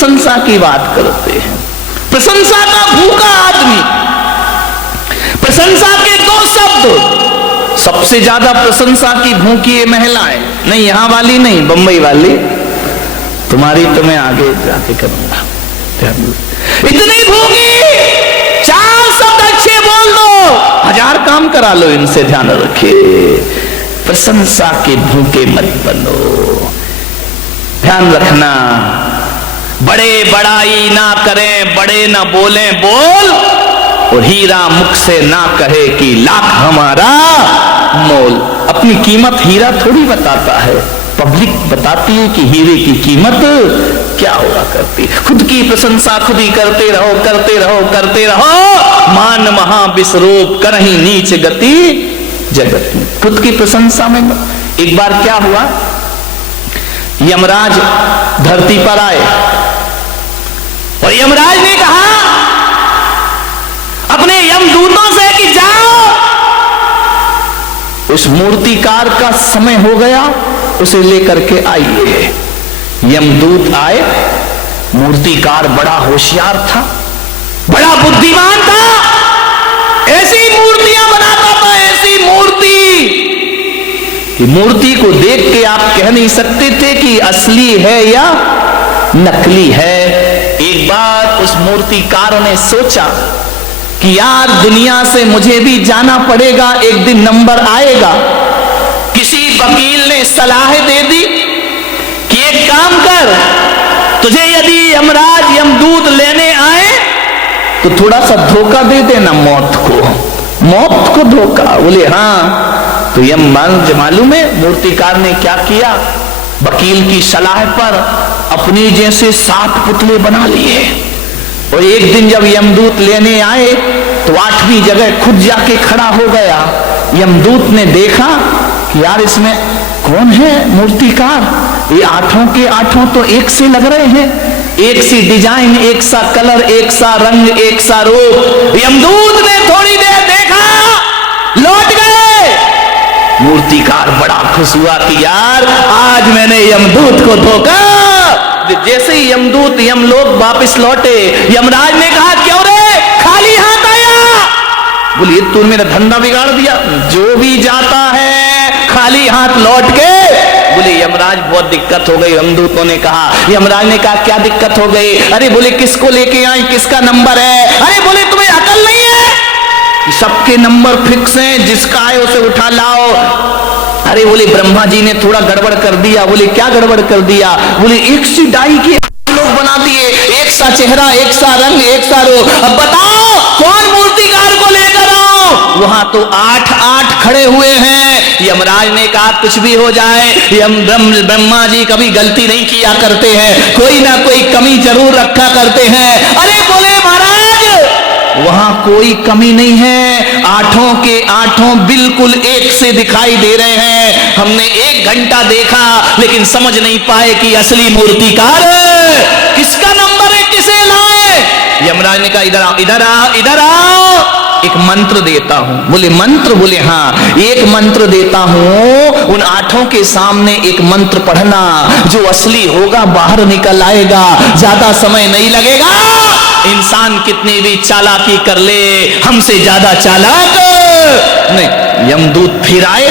प्रशंसा की बात करते हैं। प्रशंसा का भूखा आदमी, प्रशंसा के दो शब्द, सबसे ज्यादा प्रशंसा की भूखी ये महिलाएं, नहीं यहां वाली नहीं, बंबई वाली, तुम्हारी तो मैं आगे जाके करूंगा। इतनी भूखी, 4 शब्द अच्छे बोल दो, 1000 काम करा लो इनसे, ध्यान रखिए। प्रशंसा के भूखे मत बनो, ध्यान रखना। बड़े बड़ाई ना करें, बड़े ना बोलें बोल, और हीरा मुख से ना कहे कि लाख हमारा मोल। अपनी कीमत हीरा थोड़ी बताता है, पब्लिक बताती है कि हीरे की कीमत क्या हुआ करती। खुद की प्रशंसा खुद ही करते रहो, करते रहो, करते रहो, मान महा विश्वरूप करही नीच गति जगत में। खुद की प्रशंसा में। एक बार क्या हुआ, यमराज धरती पर आए और यमराज ने कहा अपने यमदूतों से कि जाओ, उस मूर्तिकार का समय हो गया, उसे लेकर के आइए। यमदूत आए, मूर्तिकार बड़ा होशियार था, बड़ा बुद्धिमान था, ऐसी मूर्तियां बनाता था, ऐसी मूर्ति कि मूर्ति को देख के आप कह नहीं सकते थे कि असली है या नकली है। एक बार उस मूर्तिकार ने सोचा कि यार दुनिया से मुझे भी जाना पड़ेगा, एक दिन नंबर आएगा। किसी वकील ने सलाह दे दी कि एक काम कर, तुझे यदि यमराज यमदूत लेने आए तो थोड़ा सा धोखा दे देना मौत को धोखा। बोले हाँ। तो यमराज मालूम है मूर्तिकार ने क्या किया, वकील की सलाह पर अपने जैसे 7 पुतले बना लिए, और एक दिन जब यमदूत लेने आए तो 8वीं जगह खुद जाके खड़ा हो गया। यमदूत ने देखा कि यार इसमें कौन है मूर्तिकार, ये 8 के 8 तो एक से लग रहे हैं, एक सी डिजाइन, एक सा कलर, एक सा रंग, एक सा रूप। यमदूत ने थोड़ी देर देखा, लौट गए। मूर्तिकार बड़ा खुश हुआ कि यार आज मैंने यमदूत को धोखा। जैसे ही यमदूत यमलोक वापस लौटे, यमराज ने कहा क्यों रे खाली हाथ आया? बोलिए तू मेरा धंधा बिगाड़ दिया, जो भी जाता है खाली हाथ लौट के। बोले यमराज बहुत दिक्कत हो गई। यमदूतों ने कहा, यमराज ने कहा क्या दिक्कत हो गई? अरे बोले किसको लेके आए, किसका नंबर है? अरे बोले तुम्हें अकल नहीं है कि सबके नंबर फिक्स हैं, जिसका है उसे उठा लाओ। अरे बोले ब्रह्मा जी ने थोड़ा गड़बड़ कर दिया। बोले क्या गड़बड़ कर दिया? बोले एक सी डाई के लोग बना दिए, एक सा चेहरा, एक सा रंग, एक सा रूप। अब बताओ कौन मूर्तिकार को लेकर आओ? वहां तो 8 खड़े हुए हैं। यमराज ने कहा कुछ भी हो जाए, ब्रह्मा जी कभी गलती नहीं किया करते हैं, कोई ना कोई कमी जरूर रखा करते हैं। अरे बोले महाराज वहां कोई कमी नहीं है, 8 के 8 बिल्कुल एक से दिखाई दे रहे हैं। हमने 1 घंटा देखा लेकिन समझ नहीं पाए कि असली मूर्तिकार किसका नंबर है, किसे लाए। यमराज ने कहा इधर आओ, इधर आओ, इधर आओ, एक मंत्र देता हूं। बोले मंत्र? बोले हाँ, एक मंत्र देता हूं, उन 8 के सामने एक मंत्र पढ़ना, जो असली होगा बाहर निकल आएगा, ज्यादा समय नहीं लगेगा। इंसान कितनी भी चालाकी कर ले, हमसे ज्यादा चालाक नहीं। यमदूत फिर आए,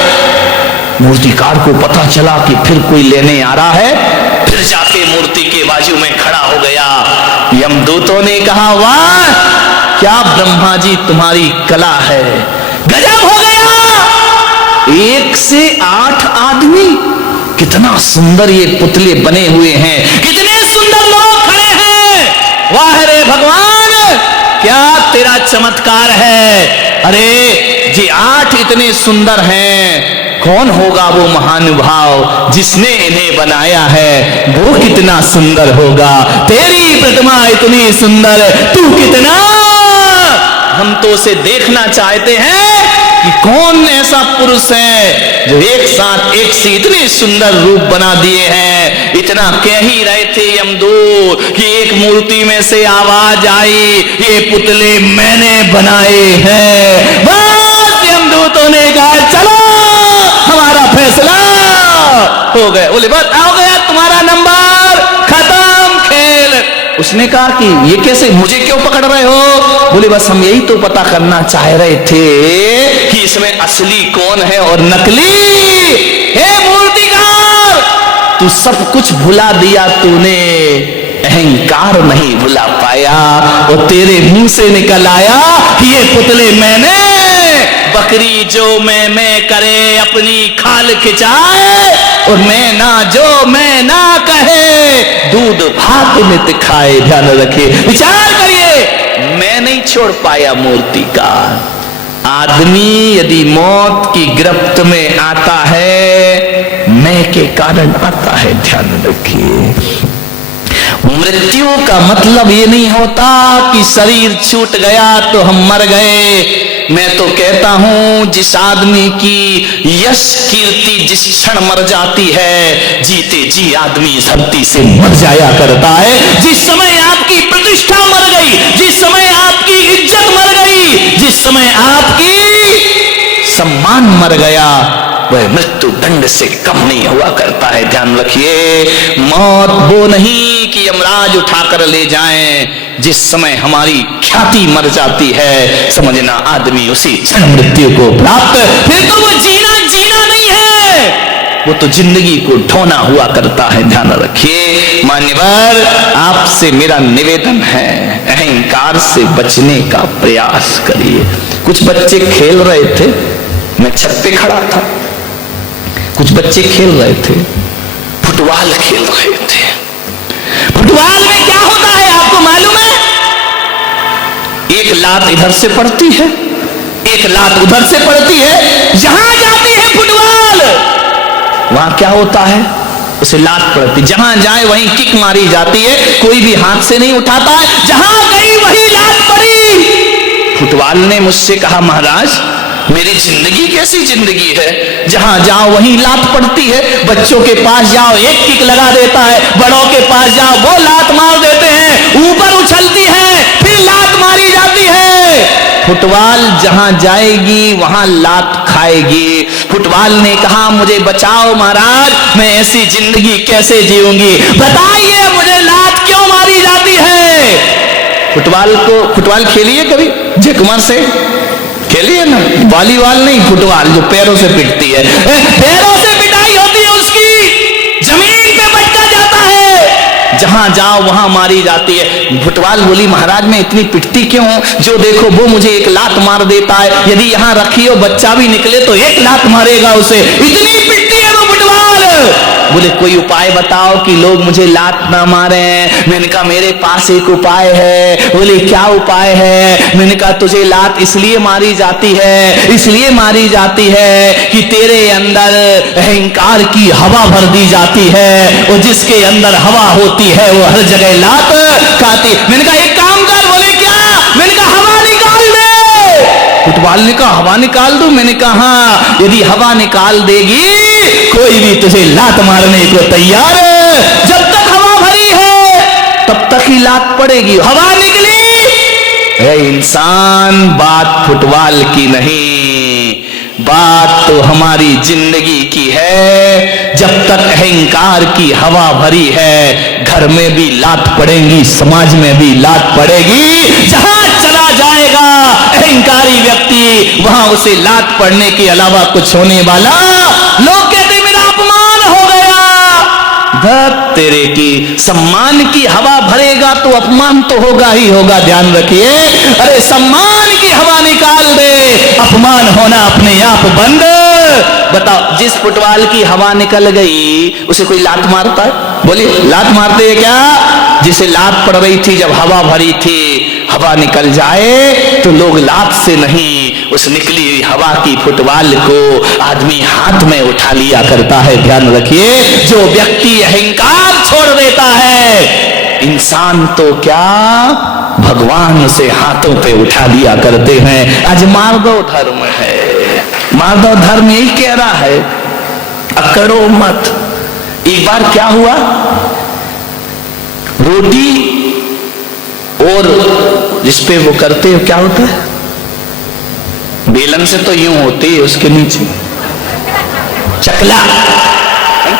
मूर्तिकार को पता चला कि फिर कोई लेने आ रहा है, फिर जाके मूर्ति के बाजू में खड़ा हो गया। यमदूतों ने कहा वाह क्या ब्रह्मा जी तुम्हारी कला है, गजब हो गया। 1 से 8 आदमी, कितना सुंदर ये पुतले बने हुए हैं, कितने सुंदर लोग खड़े हैं। वाह रे भगवान क्या तेरा चमत्कार है। अरे जी 8 इतने सुंदर हैं, कौन होगा वो महानुभाव जिसने इन्हें बनाया है, वो कितना सुंदर होगा। तेरी प्रतिमा इतनी सुंदर, तू कितना। हम तो उसे देखना चाहते हैं कि कौन ऐसा पुरुष है जो एक साथ एक से इतने सुंदर रूप बना दिए हैं। इतना कह ही रहे थे यमदूत कि एक मूर्ति में से आवाज आई, ये पुतले मैंने बनाए हैं। बस यमदूतों ने कहा चलो हमारा फैसला हो गया। बोले बस हो गया तुम्हारा नंबर, खत्म खेल। उसने कहा कि ये कैसे, मुझे क्यों पकड़ रहे हो? बोले बस हम यही तो पता करना चाह रहे थे कि इसमें असली कौन है और नकली। हे मूर्तिकार, तू सब कुछ भुला दिया, तूने अहंकार नहीं भुला पाया। और तेरे मुंह से निकल आया कि ये पुतले मैंने, बकरी जो मैं करे अपनी खाल खिंचाए, और मैं ना जो मैं ना कहे दूध भात नित खाए। ध्यान रखिए, विचार करिए, मैं नहीं छोड़ पाया मूर्तिकार। आदमी यदि मौत की गिरफ्त में आता है, मैं के कारण आता है। ध्यान रखिए, मृत्यु का मतलब ये नहीं होता कि शरीर छूट गया तो हम मर गए। मैं तो कहता हूं, जिस आदमी की यश कीर्ति जिस क्षण मर जाती है, जीते जी आदमी धरती से मर जाया करता है। जिस समय आपकी प्रतिष्ठा मर गई, जिस समय आपकी इज्जत मर गई, जिस समय आपकी सम्मान मर गया, वह मृत्यु दंड से कम नहीं हुआ करता है। ध्यान रखिए, मौत वो नहीं कि यमराज उठाकर ले जाएं। जिस समय हमारी ख्याति मर जाती है, समझना आदमी उसी क्षण मृत्यु को प्राप्त। फिर तो वो जीना नहीं है, वो तो जिंदगी को ढोना हुआ करता है। ध्यान रखिए मान्यवर, आपसे मेरा निवेदन है, अहंकार से बचने का प्रयास करिए। कुछ बच्चे खेल रहे थे, मैं छत पे खड़ा था, कुछ बच्चे खेल रहे थे, फुटबॉल खेल रहे थे। फुटबॉल में क्या होता है आपको मालूम है? एक लात इधर से पड़ती है, एक लात उधर से पड़ती है। जहां जाती है फुटबॉल, वहां क्या होता है? उसे लात पड़ती, जहां जाए वहीं किक मारी जाती है, कोई भी हाथ से नहीं उठाता है, जहां गई वहीं लात पड़ी। फुटबॉल ने मुझसे कहा, महाराज मेरी जिंदगी कैसी जिंदगी है, जहां जाओ वहीं लात पड़ती है। बच्चों के पास जाओ एक किक लगा देता है, बड़ों के पास जाओ वो लात मार देते हैं, ऊपर उछलती है फिर लात मारी जाती है। फुटबॉल जहां जाएगी वहां लात खाएगी। फुटबॉल ने कहा, मुझे बचाओ महाराज, मैं ऐसी जिंदगी कैसे जीऊंगी, बताइए मुझे लात क्यों मारी जाती है। फुटबॉल खेलिए कभी जय कुमार से? खेलिए ना, वॉलीबॉल नहीं, फुटबॉल जो पैरों से पिटती है, पैरों से पिटाई होती है उसकी, जमीन पे पटका जाता है, जहां जाओ वहां मारी जाती है। फुटबॉल बोली, महाराज मैं इतनी पिटती क्यों हूं? जो देखो वो मुझे एक लात मार देता है, यदि यहां रखी हो बच्चा भी निकले तो एक लात मारेगा उसे, इतनी पिटती है वो फुटबॉल। बोले कोई उपाय बताओ कि लोग मुझे लात ना मारे। मैंने कहा मेरे पास एक उपाय है। बोले क्या उपाय है? मैंने कहा तुझे लात इसलिए मारी जाती है, इसलिए मारी जाती है कि तेरे अंदर अहंकार की हवा भर दी जाती है, और जिसके अंदर हवा होती है वो हर जगह लात खाती। मैंने कहा एक काम कर। बोले क्या? मैंने कहा हवा निकाल दे। फुटबॉल ने कहा हवा निकाल दूं? मैंने कहा हाँ, यदि हवा निकाल देगी कोई भी तुझे लात मारने को तैयार है। जब तक हवा भरी है तब तक ही लात पड़ेगी। हवा निकली, है इंसान, बात फुटबॉल की नहीं, बात तो हमारी जिंदगी की है। जब तक अहंकार की हवा भरी है, घर में भी लात पड़ेगी, समाज में भी लात पड़ेगी। जहां चला जाएगा अहंकारी व्यक्ति, वहां उसे लात पड़ने के अलावा कुछ होने वाला। लोग कहते मेरा अपमान हो गया, धत तेरे की। सम्मान की हवा भरेगा तो अपमान तो होगा ही होगा। ध्यान रखिए, अरे सम्मान की हवा निकाल दे, अपमान होना अपने आप बंद। बताओ, जिस फुटबॉल की हवा निकल गई उसे कोई लात मारता है? बोलिए, लात मारते हैं क्या? जिसे लात पड़ रही थी जब हवा भरी थी, हवा निकल जाए तो लोग लात से नहीं, उस निकली हुई हवा की फुटबॉल को आदमी हाथ में उठा लिया करता है। ध्यान रखिए, जो व्यक्ति अहंकार छोड़ देता है, इंसान तो क्या भगवान उसे हाथों पे उठा लिया करते हैं। आज मार्दव धर्म है, मार्दव धर्म यही कह रहा है, अकड़ो मत। एक बार क्या हुआ, रोटी और जिसपे वो करते हो क्या होता है, बेलन से तो यूं होती है, उसके नीचे चकला,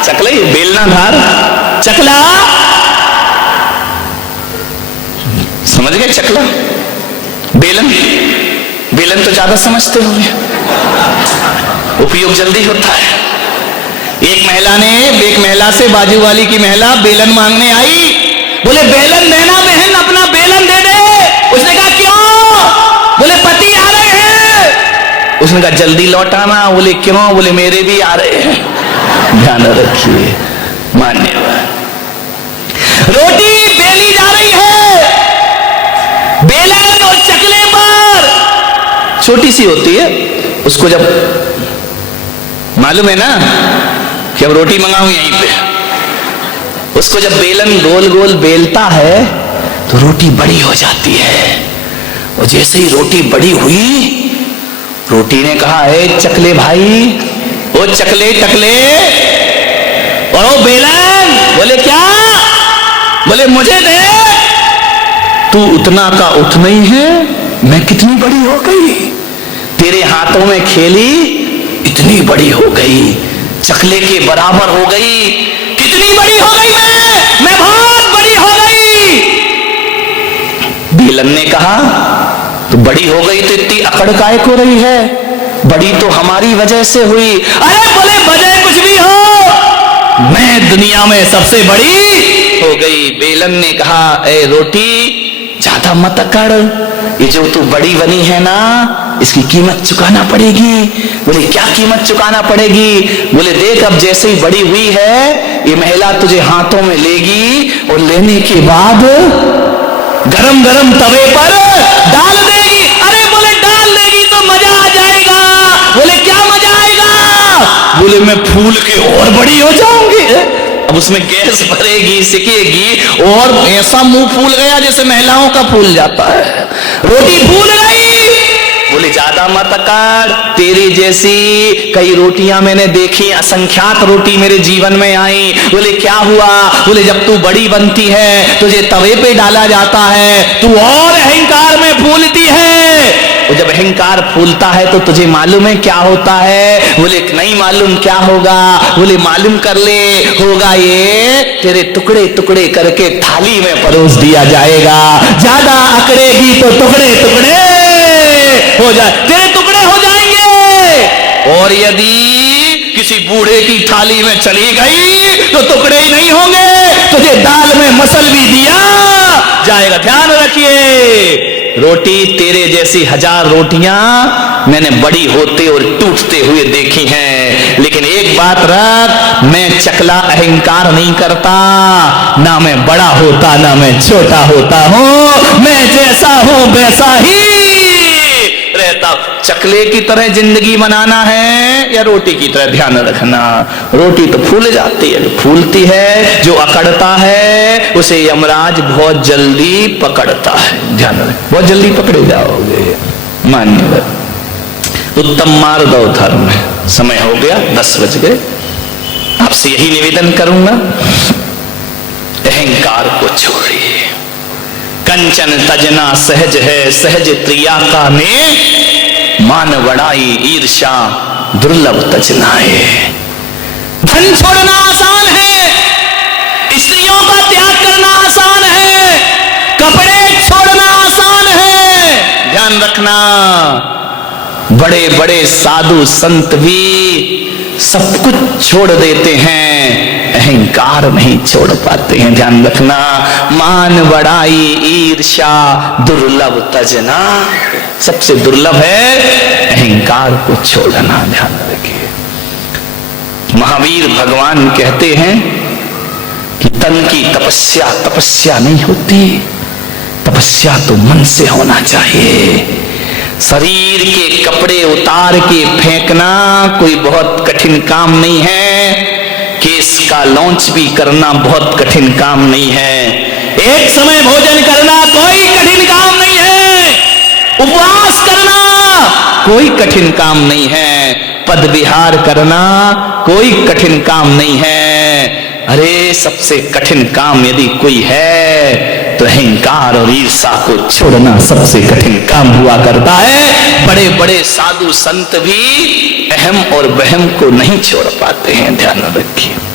चकला बेलना धार चकला, समझ गए? चकला, बेलन, बेलन तो ज्यादा समझते होंगे, उपयोग जल्दी होता है। एक महिला से बाजू वाली की महिला बेलन मांगने आई, बोले बेलन देना बहन, अपना बेलन दे दे। उसने कहा क्यों? बोले पति आ रहे हैं। उसने कहा जल्दी लौटाना। बोले क्यों? बोले मेरे भी आ रहे हैं। ध्यान रखिए, मान्यवर। रोटी बेली जा रही है, बेलन और चकले पर छोटी सी होती है, उसको जब मालूम है ना कि अब रोटी मंगाऊं यहीं पे, उसको जब बेलन गोल गोल बेलता है तो रोटी बड़ी हो जाती है। और जैसे ही रोटी बड़ी हुई, रोटी ने कहा ए चकले भाई, ओ चकले टकले, और ओ बेलन। बोले क्या? बोले मुझे दे। तू उतना का उतना ही है, मैं कितनी बड़ी हो गई, तेरे हाथों में खेली इतनी बड़ी हो गई, चकले के बराबर हो गई। कितनी बड़ी हो गई मैं बहुत बड़ी हो गई। बेलन ने कहा तो बड़ी हो गई तो इतनी अकड़ काहे को रही है, बड़ी तो हमारी वजह से हुई। अरे बोले वजह कुछ भी हो, मैं दुनिया में सबसे बड़ी हो गई। बेलन ने कहा ए रोटी ज्यादा मत अकड़, ये जो तू बड़ी बनी है ना, इसकी कीमत चुकाना पड़ेगी। बोले क्या कीमत चुकाना पड़ेगी? बोले देख अब जैसे ही बड़ी हुई है, ये महिला तुझे हाथों में लेगी और लेने के बाद गरम गरम तवे पर डाल देगी। अरे बोले डाल देगी तो मजा आ जाएगा। बोले क्या मजा आएगा? बोले मैं फूल के और बड़ी हो जाऊंगी। अब उसमें गैस भरेगी, सिकेगी और ऐसा मुंह फूल गया जैसे महिलाओं का फूल जाता है, रोटी फूल गई। बोले ज्यादा मत अकड़, तेरी जैसी कई रोटियां मैंने देखी, असंख्यात रोटी मेरे जीवन में आई। बोले क्या हुआ? बोले जब तू बड़ी बनती है, तुझे तवे पे डाला जाता है, तू और अहंकार में फूलती है। और जब अहंकार फूलता है तो तुझे मालूम है क्या होता है? बोले नहीं मालूम, क्या होगा? बोले मालूम कर ले, होगा ये तेरे टुकड़े टुकड़े करके थाली में परोस दिया जाएगा। ज्यादा अकड़ेगी तो टुकड़े टुकड़े हो जाए, तेरे टुकड़े हो जाएंगे। और यदि किसी बूढ़े की थाली में चली गई तो टुकड़े ही नहीं होंगे, तुझे दाल में मसल भी दिया जाएगा। ध्यान रखिए, रोटी तेरे जैसी 1000 रोटियां मैंने बड़ी होते और टूटते हुए देखी हैं, लेकिन एक बात रख, मैं चकला अहंकार नहीं करता, ना मैं बड़ा होता ना मैं छोटा होता हूं, मैं जैसा हूं वैसा ही रहता। चकले की तरह जिंदगी बनाना है या रोटी की तरह? ध्यान रखना, रोटी तो फूल जाती है, फूलती है, जो अकड़ता है उसे यमराज बहुत जल्दी पकड़ता है। ध्यान रख, बहुत जल्दी पकड़े जाओगे। मान्यवर, उत्तम मार्ग और धर्म है। समय हो गया, 10 बज गए। आपसे यही निवेदन करूंगा, अहंकार को छोड़िए। कंचन तजना सहज है, सहज त्रिया का ने मान बढ़ाई, ईर्षा दुर्लभ तजनाए। धन छोड़ना आसान है, स्त्रियों का त्याग करना आसान है, कपड़े छोड़ना आसान है। ध्यान रखना, बड़े बड़े साधु संत भी सब कुछ छोड़ देते हैं, अहंकार नहीं छोड़ पाते हैं। ध्यान रखना, मान बढ़ाई, ईर्ष्या दुर्लभ तजना, सबसे दुर्लभ है अहंकार को छोड़ना। ध्यान रखिए, महावीर भगवान कहते हैं कि तन की तपस्या तपस्या नहीं होती, तपस्या तो मन से होना चाहिए। शरीर के कपड़े उतार के फेंकना कोई बहुत कठिन काम नहीं है, केस का लॉन्च भी करना बहुत कठिन काम नहीं है, एक समय भोजन करना कोई कठिन काम नहीं है, उपवास करना कोई कठिन काम नहीं है, पद विहार करना कोई कठिन काम नहीं है। अरे सबसे कठिन काम यदि कोई है तो अहंकार और ईर्षा को छोड़ना सबसे कठिन काम हुआ करता है। बड़े बड़े साधु संत भी अहम और वहम को नहीं छोड़ पाते हैं। ध्यान रखिए।